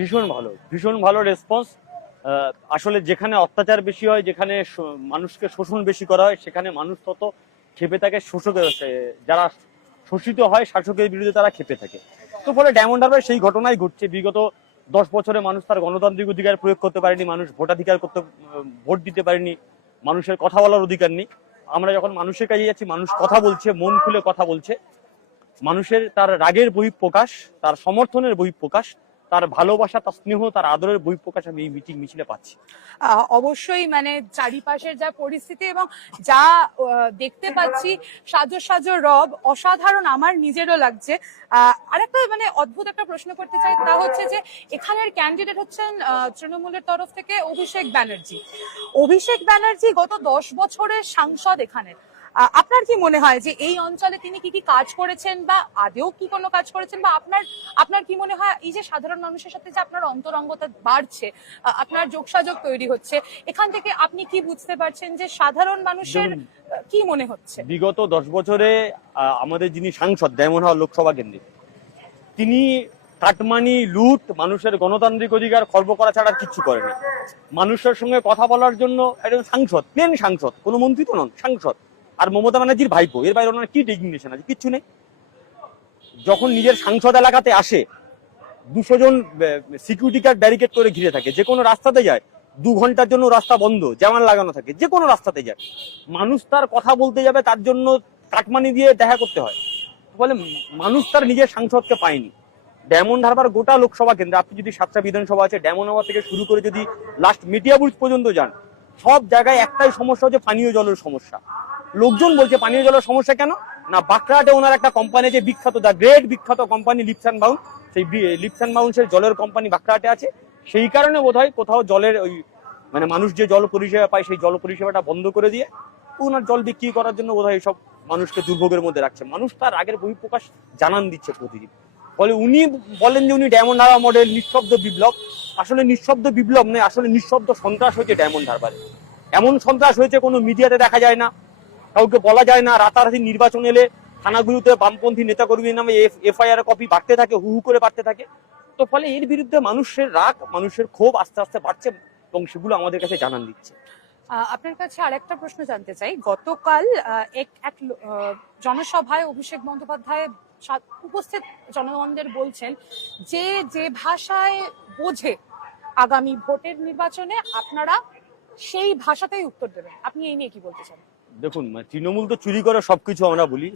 ভীষণ ভালো ভীষণ ভালো রেসপন্স আসলে যেখানে অত্যাচার বেশি হয়, যেখানে মানুষকে শোষণ বেশি করা হয়, সেখানে মানুষ তত খেপে থাকে শোষকের যারা শোষিত হয়, শাসকের বিরুদ্ধে তারা খেপে থাকে। তো ফলে ডায়মন্ড হারবার সেই ঘটনাই ঘটছে। বিগত দশ বছরে মানুষ তার গণতান্ত্রিক অধিকার প্রয়োগ করতে পারেনি, মানুষ ভোটাধিকার করতে, ভোট দিতে পারেনি, মানুষের কথা বলার অধিকার নেই। আমরা যখন মানুষের কাছে যাচ্ছি, মানুষ কথা বলছে, মন খুলে কথা বলছে। মানুষের তার রাগের বহিঃপ্রকাশ, তার সমর্থনের বহিঃপ্রকাশ তার ভালোবাসা তার স্নেহ তার আদরের বই প্রকাশ আমি এই মিটিং মিছিলে পাচ্ছি। অবশ্যই মানে চারিপাশের যা পরিস্থিতি এবং যা দেখতে পাচ্ছি সাজো সাজো রব অসাধারণ আমার নিজেরও লাগছে। আরেকটা মানে অদ্ভুত একটা প্রশ্ন করতে চাই তা হচ্ছে যে এখানের ক্যান্ডিডেট হচ্ছেন তৃণমূলের তরফ থেকে অভিষেক ব্যানার্জি। অভিষেক ব্যানার্জি গত দশ বছরের সাংসদ এখানে আহ, আপনার কি মনে হয় যে এই অঞ্চলে তিনি কি কি কাজ করেছেন বা আদেও কি কোনো কাজ করেছেন বা আপনার আপনার কি মনে হয় এই যে সাধারণ মানুষের সাথে যে আপনার অন্তরঙ্গতা বাড়ছে আপনার যোগসাযোগ তৈরি হচ্ছে এখান থেকে আপনি কি বুঝতে পারছেন যে সাধারণ মানুষের কি মনে হচ্ছে? বিগত দশ বছরে আমাদের যিনি সাংসদ হাওর লোকসভা কেন্দ্রে তিনি কাটমানি লুট মানুষের গণতান্ত্রিক অধিকার খর্ব করা ছাড়া কিচ্ছু করেনি মানুষের সঙ্গে কথা বলার জন্য একজন সাংসদ প্লেন সাংসদ কোনো মন্ত্রী তো নন সাংসদ। আর মমতা ব্যানার্জির ভাইপো, এর বাইরে ওনার কি ডেজিগনেশন আছে? কিচ্ছু নেই। যখন নিজের সাংসদ এলাকাতে আসে, দুশো জন সিকিউরিটি গার্ড ব্যারিকেড করে ঘিরে থাকে, যে কোনো রাস্তাতে যায়, দু ঘণ্টার জন্য রাস্তা বন্ধ জামান লাগানো থাকে, যে কোনো রাস্তাতে যায়। মানুষ তার কথা বলতে যাবে, তার জন্য কাটমানি দিয়ে দেখা করতে হয়। বলে মানুষ তার নিজের সাংসদকে পায়নি। ডায়মন্ড ধারবার গোটা লোকসভা কেন্দ্রে, আপনি যদি সাতটা বিধানসভা আছে, ডায়মন্ড হারবার থেকে শুরু করে যদি লাস্ট মিটিয়াবুজ পর্যন্ত যান, সব জায়গায় একটাই সমস্যা হচ্ছে পানীয় জলের সমস্যা। লোকজন বলছে পানীয় জলের সমস্যা কেন? না বাঁকড়াটে ওনার একটা কোম্পানি যে বিখ্যাত দা গ্রেট বিখ্যাত কোম্পানি লিপসান বাউন সেই লিপসান বাউন্সের জলের কোম্পানি বাঁকড়াটে আছে। সেই কারণে বোধহয় কোথাও জলের ওই মানে মানুষ যে জল পরিষেবা পায়, সেই জল পরিষেবাটা বন্ধ করে দিয়ে ওনার জল বিক্রি করার জন্য বোধহয় এইসব মানুষকে দুর্ভোগের মধ্যে রাখছে। মানুষ তার আগের বহিঃপ্রকাশ জানান দিচ্ছে প্রতিদিন। ফলে উনি বলেন যে উনি ডায়মন্ড হারবার মডেল, নিঃশব্দ বিপ্লব। আসলে নিঃশব্দ বিপ্লব নয়, আসলে নিঃশব্দ সন্ত্রাস হয়েছে ডায়মন্ড হারবারে। এমন সন্ত্রাস হয়েছে কোনো মিডিয়াতে দেখা যায় না। কাউকে বলা যায় না, রাতারাতি নির্বাচন এলে থানাগুলোতে বামপন্থী নেতাকর্মীর নামে এফআইআর কপি বাড়তে থাকে, হু হু করে বাড়তে থাকে। তো ফলে এর বিরুদ্ধে মানুষের রাগ, মানুষের ক্ষোভ আস্তে আস্তে বাড়ছে এবং সেগুলো আমাদের কাছে জানান দিচ্ছে। আপনার কাছে আরেকটা প্রশ্ন জানতে চাই। গতকাল এক এক জনসভায় অভিষেক বন্দ্যোপাধ্যায় উপস্থিত জনগণদের বলছেন যে যে ভাষায় বোঝে আগামী ভোটের নির্বাচনে, আপনারা সেই ভাষাতেই উত্তর দেবেন। আপনি এই নিয়ে কি বলতে চান? দেখুন মানে তৃণমূল তো চুরি করে সবকিছু আমরা বলি,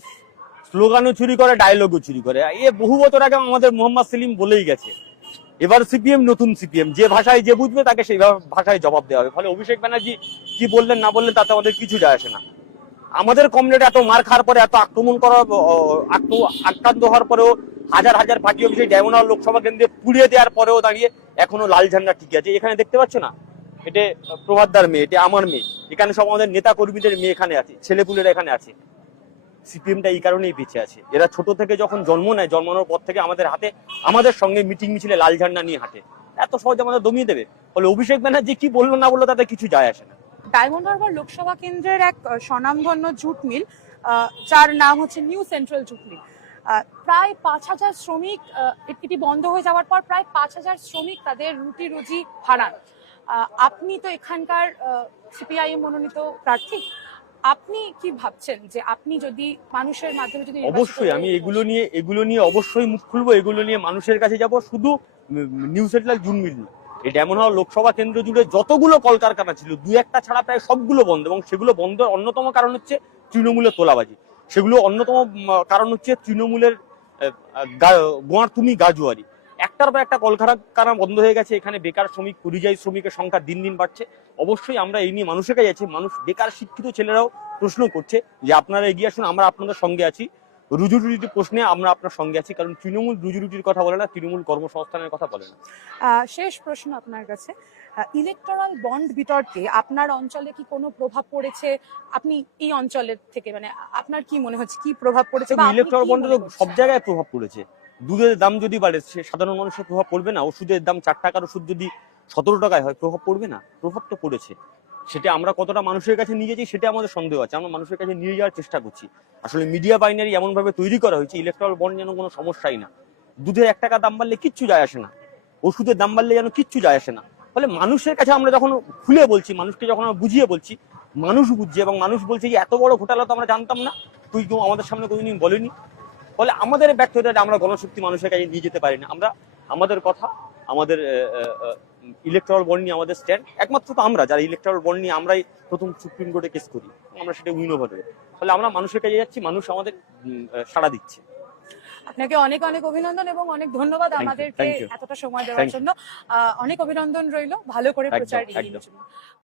স্লোগানও চুরি করে ডায়লগও চুরি করে। এ বহু বছর আগে আমাদের মোহাম্মদ সেলিম বলেই গেছে, এবার সিপিএম, নতুন সিপিএম, যে ভাষায় যে বুঝবে তাকে সেই ভাষায় জবাব দেওয়া হবে। ফলে অভিষেক ব্যানার্জি কি বললেন, না বললেন, তাতে আমাদের কিছু যায় আসে না। আমাদের কমরেড এত মার খাওয়ার পরে, এত আক্রমণ করা আক্র- আক্রান্ত হওয়ার পরেও হাজার হাজার পার্টি অফিসে ডায়মন্ড লোকসভা কেন্দ্রে পুড়িয়ে দেওয়ার পরেও দাঁড়িয়ে এখনও লাল ঝান্ডা ঠিক আছে। এখানে দেখতে পাচ্ছ না? এটা প্রভাতদার মেয়ে, এটা আমার মেয়ে। এখানে সব আমাদের নেতা কর্মীদের মেয়ে এখানে আছে, ছেলেপুলেরা এখানে আছে। সিপিএমটা এই কারণেই বেঁচে আছে। এরা ছোট থেকে যখন জন্ম নেয়, জন্মানোর পর থেকে আমাদের হাতে, আমাদের সঙ্গে মিটিং মিছিলে লাল ঝান্ডা নিয়ে হাঁটে। এত সহজে আমাদের দমিয়ে দেবে। ফলে অভিষেক ব্যানার্জি কি বলল না বলল তাতে কিছু যায় আসে না। ডায়মন্ড হারবার লোকসভা কেন্দ্রের এক স্বনামধন্য জুট মিল যার নাম হচ্ছে নিউ সেন্ট্রাল জুট মিল। প্রায় পাঁচ হাজার শ্রমিক এটি বন্ধ হয়ে যাওয়ার পর প্রায় পাঁচ হাজার শ্রমিক তাদের রুটি রুজি হারান। আপনি তো এখানকার সিপিআইএম মনোনীত প্রার্থী। আপনি কি ভাবছেন যে আপনি যদি মানুষের মাধ্যমে যদি অবশ্যই আমি এগুলো নিয়ে এগুলো নিয়ে অবশ্যই মুখ খুলবো এগুলো নিয়ে মানুষের কাছে যাব শুধু নিউ সেটেলার জুন মিল না। এই ডেমন হাওর লোকসভা কেন্দ্র জুড়ে যতগুলো কলকারখানা ছিল দু একটা ছাড়া প্রায় সবগুলো বন্ধ এবং সেগুলো বন্ধের অন্যতম কারণ হচ্ছে তৃণমূলের তোলাবাজি। সেগুলো অন্যতম কারণ হচ্ছে তৃণমূলের গোয়ার তুমি গাজুয়ারি। একটার পর একটা কলকারখানা বন্ধ হয়ে গেছে এখানে বেকার শ্রমিক পরিযায়ী শ্রমিকের সংখ্যা দিন দিন বাড়ছে। অবশ্যই আমরা এই নিয়ে মানুষের কাছে যাচ্ছি মানুষ বেকার শিক্ষিত ছেলেরাও প্রশ্ন করছে যে আপনারা এগিয়ে আসুন আমরা আপনাদের সঙ্গে আছি। রুজুরুটির প্রশ্নে আমরা আপনার সঙ্গে আছি কারণ তৃণমূল রুজুরুটির কথা বলে না তৃণমূল কর্মসংস্থানের কথা বলে না। শেষ প্রশ্ন আপনার কাছে। ইলেকটরাল বন্ড বিতর্কে আপনার অঞ্চলে কি কোনো প্রভাব পড়েছে? আপনি এই অঞ্চলের থেকে মানে আপনার কি মনে হচ্ছে কি প্রভাব পড়েছে ইলেকট্রল বন্ডে? সব জায়গায় প্রভাব পড়েছে। দুধের দাম যদি বাড়ে, সে সাধারণ মানুষের প্রভাব পড়বে না। ওষুধের দাম চার টাকার ওষুধ যদি সতেরো টাকায় হয়, প্রভাব পড়বে না? প্রভাব তো পড়েছে। সেটা আমরা কতটা মানুষের কাছে নিয়ে যাচ্ছি, সেটা আমাদের সন্দেহ আছে। আমরা মানুষের কাছে নিয়ে যাওয়ার চেষ্টা করছি। আসলে মিডিয়া বাইনারি এমন ভাবে তৈরি করা হয়েছে ইলেকট্রাল বন্ড যেন কোনো সমস্যাই না। দুধের এক টাকা দাম বাড়লে কিচ্ছু যায় আসে না। ওষুধের দাম বাড়লে যেন কিচ্ছু যায় আসে না। ফলে মানুষের কাছে আমরা যখন খুলে বলছি, মানুষকে যখন আমরা বুঝিয়ে বলছি, মানুষ বুঝছে এবং মানুষ বলছে যে, এত বড় ঘোটালা তো আমরা জানতাম না। তুই কেউ আমাদের সামনে কোনোদিন বলিনি। ফলে আমাদের ব্যর্থতা আমরা গণশক্তি মানুষের কাছে নিয়ে যেতে পারি না। আমরা আমাদের কথা আমাদের ইলেকট্রাল বন্ড নিয়ে আমাদের স্ট্যান্ড একমাত্র তো আমরা যারা ইলেকট্রাল বন্ড নিয়ে আমরাই প্রথম সুপ্রিম কোর্টে কেস করি আমরা সেটা উইন ওভার ফলে আমরা মানুষের কাছে যাচ্ছি মানুষ আমাদের সাড়া দিচ্ছে। আপনাকে অনেক অনেক অভিনন্দন এবং অনেক ধন্যবাদ আমাদেরকে এতটা সময় দেওয়ার জন্য। অনেক অভিনন্দন রইল ভালো করে প্রচার